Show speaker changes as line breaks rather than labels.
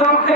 संताशिक